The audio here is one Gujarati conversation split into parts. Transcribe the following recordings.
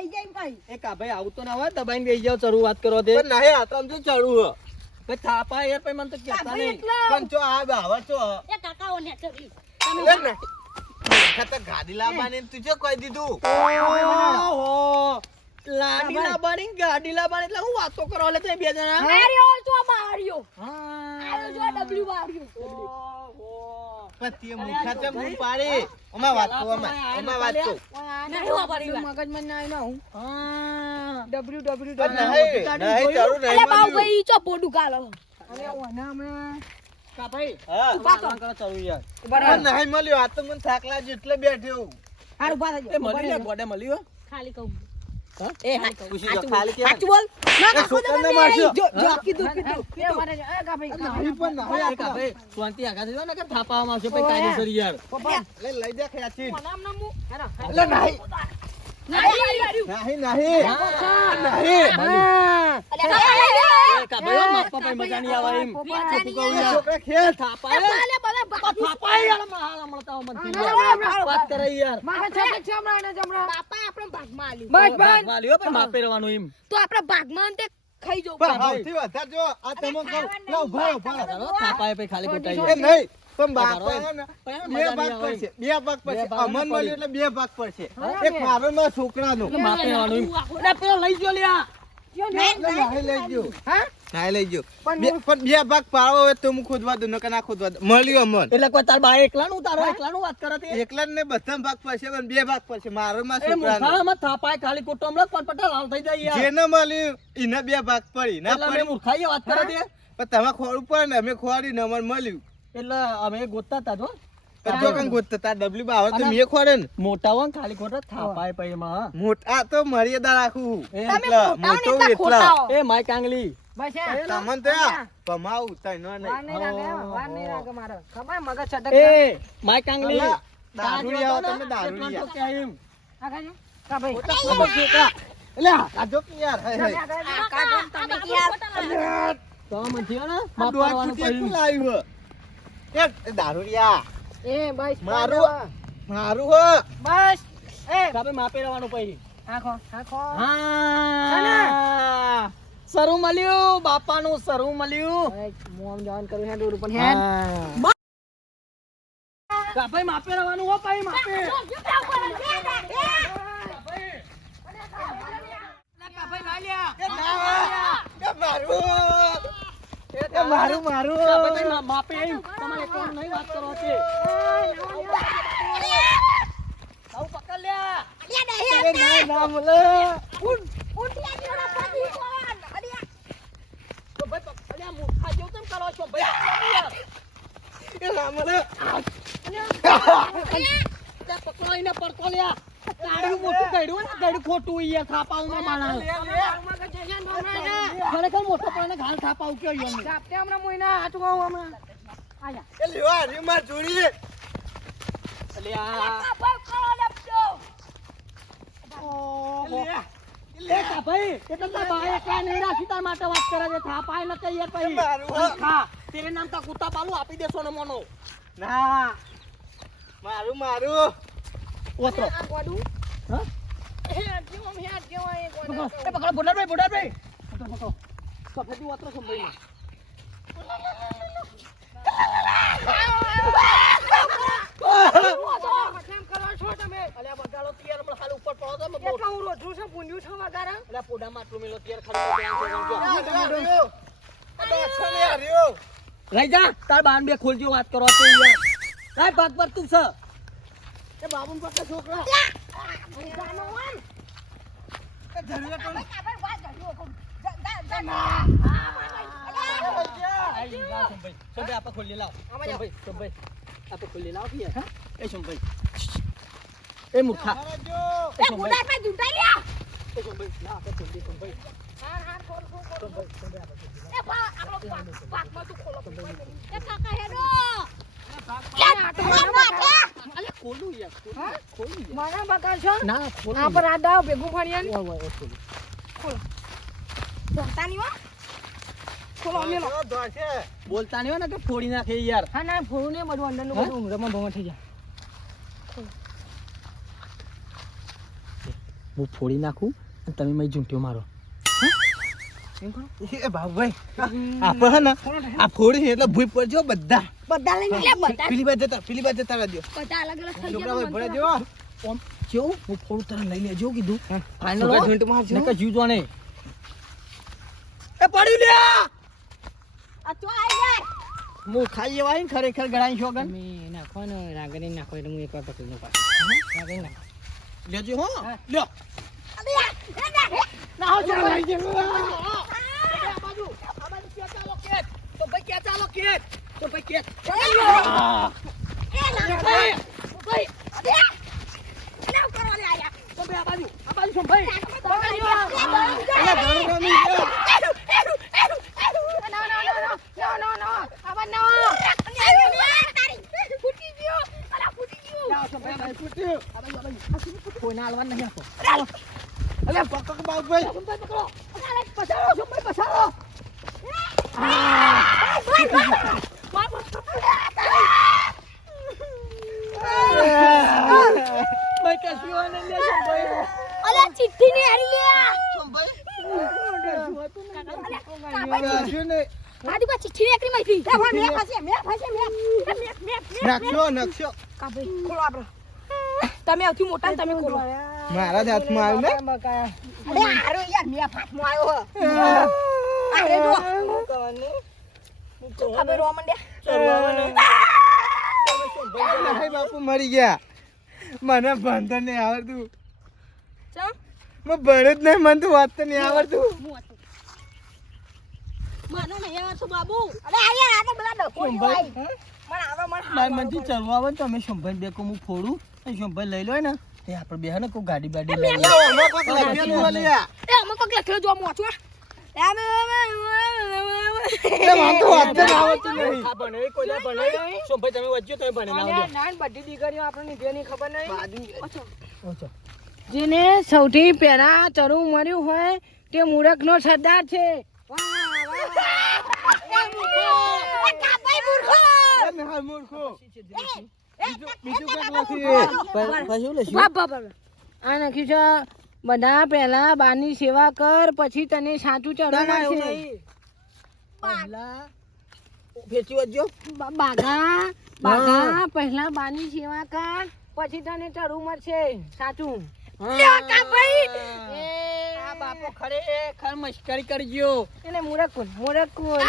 આવું તો ના હોય દબાઈને બેસી જાવ વાત કરવા દે પણ નહીં, આ તો આમ તો ચડવું હે. ભાઈ થાપા યાર પછી મને તો કહેતા નહીં. પણ જો આ બાવા છો એ. ગાડી લાવવાની ને તુજે કહી દીધું. ઓહો લાડી લાવવાની ગાડી લાવવાની એટલે હું વાતો કરવા લે બે જણા. માર્યો જો માર્યો હા. આયો જો ડબલ્યુ માર્યો ઓહો. પણ તે મુખા ચમ બૂમ પાડી. અમાર વાત તો અમાર અમાર વાત તો નહીં વાપરી વાત. મગજમાં ના આવ્યું હું. હા. ડબલ્યુ ડબલ્યુ નહીં નહીં નહીં અલે બાઉ ભાઈ ચો પોડું ગાલો અરે ઓના હમણાં કાભાઈ હા. ઊભા કરો ચરું યાર. પણ નહીં મળ્યું આ તો મને થાકલા જેટલે બેઠ્યો હારું ઊભા થજો. ગોડે મળ્યો ખાલી કહું. એ ખાલી કે બોલ. જો જો કીધું કીધું એ એ ભાઈ પણ એ શાંતિ આગા ને યાર. નામ નામ હું નહીં. નહીં નહીં નહીં. મજા નહીં. આવે એમ. છોકરા થાપા મારા મારે ભાગમાં ખાઈ જવું. પણ સૌથી વધારે જો આ તમે કહો લા ખાલી એ નહીં પણ બાપ બે ભાગ પડશે બે ભાગ પડશે. અમન ના એટલે બે ભાગ પડશે. એક. મારો છોકરાનો. પેલો લઈ ગયો લ્યા. લઈ ગયો. હા? લઈ ગયો પણ બે- પણ બે ભાગ પાડો હોય તો હું ખોદવા દઉં નકર ના ખોદવા દઉં. મળ્યો મન. એટલે કોઈ તાર બા એકલાનું તારો એકલાનું વાત કરે તે એકલા ને બધા ભાગ પડશે પણ બે ભાગ પડશે. મારો માં છોકરાનો. માં થાપાય ખાલી ખોટો હમણાં પણ પટા લાલ થઈ જાય યાર. જેને મળ્યું ઇને બે ભાગ પડી. ના અમે પડી? મૂર્ખાઈએ વાત કરે તે પણ તમે ખોડું પડે ને અમે ખોડી ને અમારે મળ્યું. એટલે અમે ગોતતા હતા જો. તો ગોતતા તા. ડબલ્યુ બાવે મેં ખોડે ને. મોટા હોય ખાલી ખોટા થાપાય પછી મોટા તો મર્યાદા રાખું એ માય કાંગલી બસ હે. તો આ કમાવું તઈ વાર નહીં. નહીં લાગે વાર નહીં લાગે મારે. ખબર મગજ છટક એ માય કાંગલી આવો તમે તો આ કાજો કા ભાઈ? એટલે આ કાઢો યાર હે હે. આ કાજો તમે યાર તો મને ને આ માપ દોઢ કરવાનું ફૂટી કહ્યું. એકલું એ દારૂડિયા એ બસ મારું મારું હો. બસ એ. કાપે માપે રહેવાનું આખો આખો. હા. સરું મળ્યું બાપાનું સરું મળ્યું મોમ જવાન કરું હે દૂર પણ હે કાપે માપે રહેવાનું હો ભાઈ માપે મારું ભાઈ માપે તમારે નહીં વાત કરો છે પકડ લ્યા ના ના બોલે તો ભાઈ પકડ લ્યા મૂર્ખા છો ભાઈ. એ ત્યાં પકડો એને પડતો લ્યા કાઢ્યું મોટું કાઢ્યું ને કાઢ્યું ખોટું યાર થાપાઓમાં માણસ ખરેખર મોટો પણ ઘાલ લેવા લે ભાઈ એટલે તમને ભાઈ એકલા નહીં રાખી માટે વાત કરે છે. થાપાય ન કઈ યાર પછી મારું ખા તેરે નામ કા કુતા પાલું આપી દેશો ને મોનો. ના. મારું મારું. ઓતરો. હા? પકડો એ પકડો બોડાભાઈ બોડાભાઈ પકડો. પકડો સફેદી ઓતરો સંભાઈ બોડા ભાઈ બગાડો તિયાર હમણાં ખાલી ઉપર પડો તો મેં લઈ જા તાર બાન બે ખોલજો વાત કરો તો કાય ભાગ પર તું છે એ બાબુન પકડ છોકરા આપણે ખોલી લાવ સંભાઈ સંભાઈ આપા ખોલી લાવ હા એ સંભાઈ એ હરજો. એ એ ના હા? ખોલું યાર. મારા બકા છો? ના ખોલું આ પર આ દાવ ભેગું ઓય, ખોલું. નહીં હો. ખોલો મેલો. જો બોલતા નહીં હોય ને કે ફોડી નાખે યાર. હા ના ફોડું નહીં બધું અંદરનું? બધું રમણ ભમણ થઈ જાય. હું ફોડી નાખું અને તમે મારી ઝૂંટ્યો મારો. એ બાબુભાઈ આપણે હે ને આ ફોડી એટલે ભૂઈ પડજો બધા. બધા લઈને લે બધા. પેલી બાજુ જતા પેલી બાજુ જતા રહેજો બધા અલગ અલગ થઈ છોકરા ભાઈ ભરે ઓમ કેવું હું ફોડું તરત લઈ લેજો કીધું. ફાઇનલ ઝૂંટ મારજો. નહીં. એ પડ્યું લ્યા! આ તો આઈ જાય હું ખાઈ જવાય ને ખરેખર ગણાય શોગન તમે નાખો ને રાગણી નાખો એટલે હું એકવાર પકડી નાખો રાગડી નાખો લેજો હો લ્યો ના ના હો બાજુ આ બાજુ કે ચાલો કેક તો ભાઈ કે ચાલો કેક તો ભાઈ આ એ ના ભાઈ ભાઈ ના કરો લે આયા તો ભાઈ આ બાજુ આ બાજુ ભાઈ અલા, ઘણું રમી ગયો. જાઓ છો ભાઈ ભાઈ ફૂટ્યું. આ બાજુ આ બાજુ કોઈને હાલવાનું નહીં આપો અલા, પકડ બાબુભાઈ. ભાઈ કશું હોય નહીં લેજો ભાઈ અલે ચિઠ્ઠી ની હારી લ્યા નાખ્યું ને. આદી પા ચિઠ્ઠી ખોલો આપડે તમે સૌથી મોટા તમે ખોલો. મારા જ હાથમાં આવ્યું ને? અરે આરો યાર મે ફાટમાં આવ્યો અરે જો. ખબર રોવા મંડ્યા નહીં બાપુ મરી ગયા. મને ભણતર નહીં આવડતું. મેં ભણ્યું જ નહીં મને તો વાંચતા નહીં આવડતું. મને નહીં આવડતું બાબુ. અરે આ યાર આ તો બધા? આઈ. મને આવે મને મનથી ચરવા આવે ને તો અમે શંભાઈ બે કો હું ફોડું. અને શંભાઈ લઈ લો ને એ આપણે બે કોઈ ગાડી બાડી લઈ લો આમાં કોક લખ્યું હતું અલ્યા. એ અમે કોક લખેલો જો મોચો એ મને તો વાંચતા જ આવડતું નહીં. આ ભણે કોઈ ના ભણે શંભાઈ તમે વચ્ચે તમે ભણે ના આવડે બધી દીકરીઓ આપણને નિભેની ખબર નહીં. ઓછો. જેને સૌથી પહેલા ચરું મર્યું હોય તે મૂરખનો સરદાર છે. એ મૂર્ખો. આ છે બધા પહેલા બાની સેવા કર પછી તને સાચું પહેલા ફેંચી પહેલા બાની સેવા કર પછી તને ચરું મળશે સાચું આ બાપો ખરેખર મશ્કરી કરજો એને મૂરખ કોણ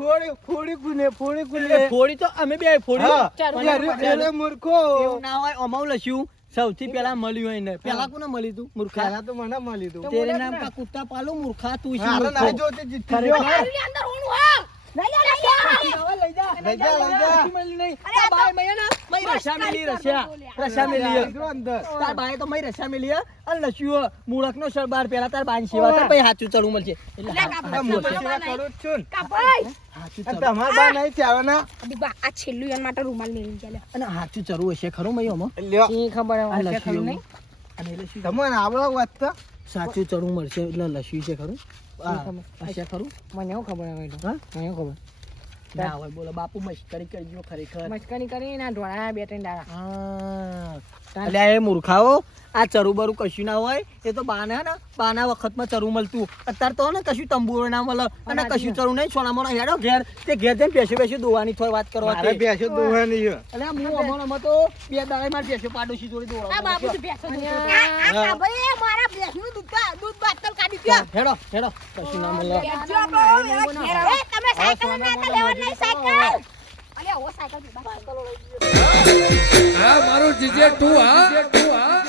ફોડી ફોડી કુને ફોડી કુને ફોડી તો અમે બે ફોડી હા, મૂર્ખો એવું ના હોય અમાઉ લખ્યું સૌથી પહેલા મળ્યું હોય ને પેલા કોને મળી તું મૂર્ખા ખાના તો મને મળી તું તેરે નામ કા કુત્તા પાલો મૂર્ખા તું હારે મૂર્ખો. ના જોતી જીતી ખરેખર. ગયો. અંદર ઊંઘ હોય. લઈ જા, લઈ જા. લઈ જા, લઈ જા, લઈ જા. નથી મળ્યું નહીં. મય ને, રસ્યા મેલી રસ્યા. રસ્યા મેલી તાર બાએ તો મય રસ્યા મેલી હે. અને લસ્યું હે. મૂળખનો સરબાર પેલા તાર બાની સેવા કર, પછી હાચું ચડવું મળશે. એટલે. કરું છું કા ભાઈ. તમારા બા નહીં ચાવવાના? બા, આ છેલ્લું એના માટે રૂમાલ મેળવી ચાલે અને હાચું ચડવું હશે ખરું મય? એ ખબર ખરું નહીં અને તમને આવડો વાંચતા? સાચું ચરવું મળશે એટલે લસ્યું છે ખરું આ, હશે ખરું મને ખબર આવે હા? મને ખબર ના હોય બોલો. બાપુ મશ્કરી કરજો ખરેખર. મસ્કરી કરી ના ઢોળા બે ત્રણ દાડા. હા. અલ્યા એ મૂર્ખાઓ આ ચરુ બરુ કશું ના હોય. એ તો બાના ને બાના વખતમાં ચરુ મળતું. અત્યારે તો ને કશું તંબુરો ના મળે. અને કશું ચરુ નહીં. સોના મોના હેડો ઘેર. તે ઘેર જઈને બેસી બેસી દોવાની થોડી વાત કરવા મારે બેસો દોવાની છે. એટલે હું. અમારો અમાર તો બે દાડા માં બેસો પાડોશી જોડે આ બાપુ બેસો આ- આ ભાઈ, મારા બેસનું બા- દૂધ બાટલ કાઢી દ્યો. હેડો હેડો કશું ના મળે. એ, તમે સાયકલ ના તો લેવા નહીં સાયકલ અલે ઓ સાયકલ પીવા. હા મારું જીજે તું હા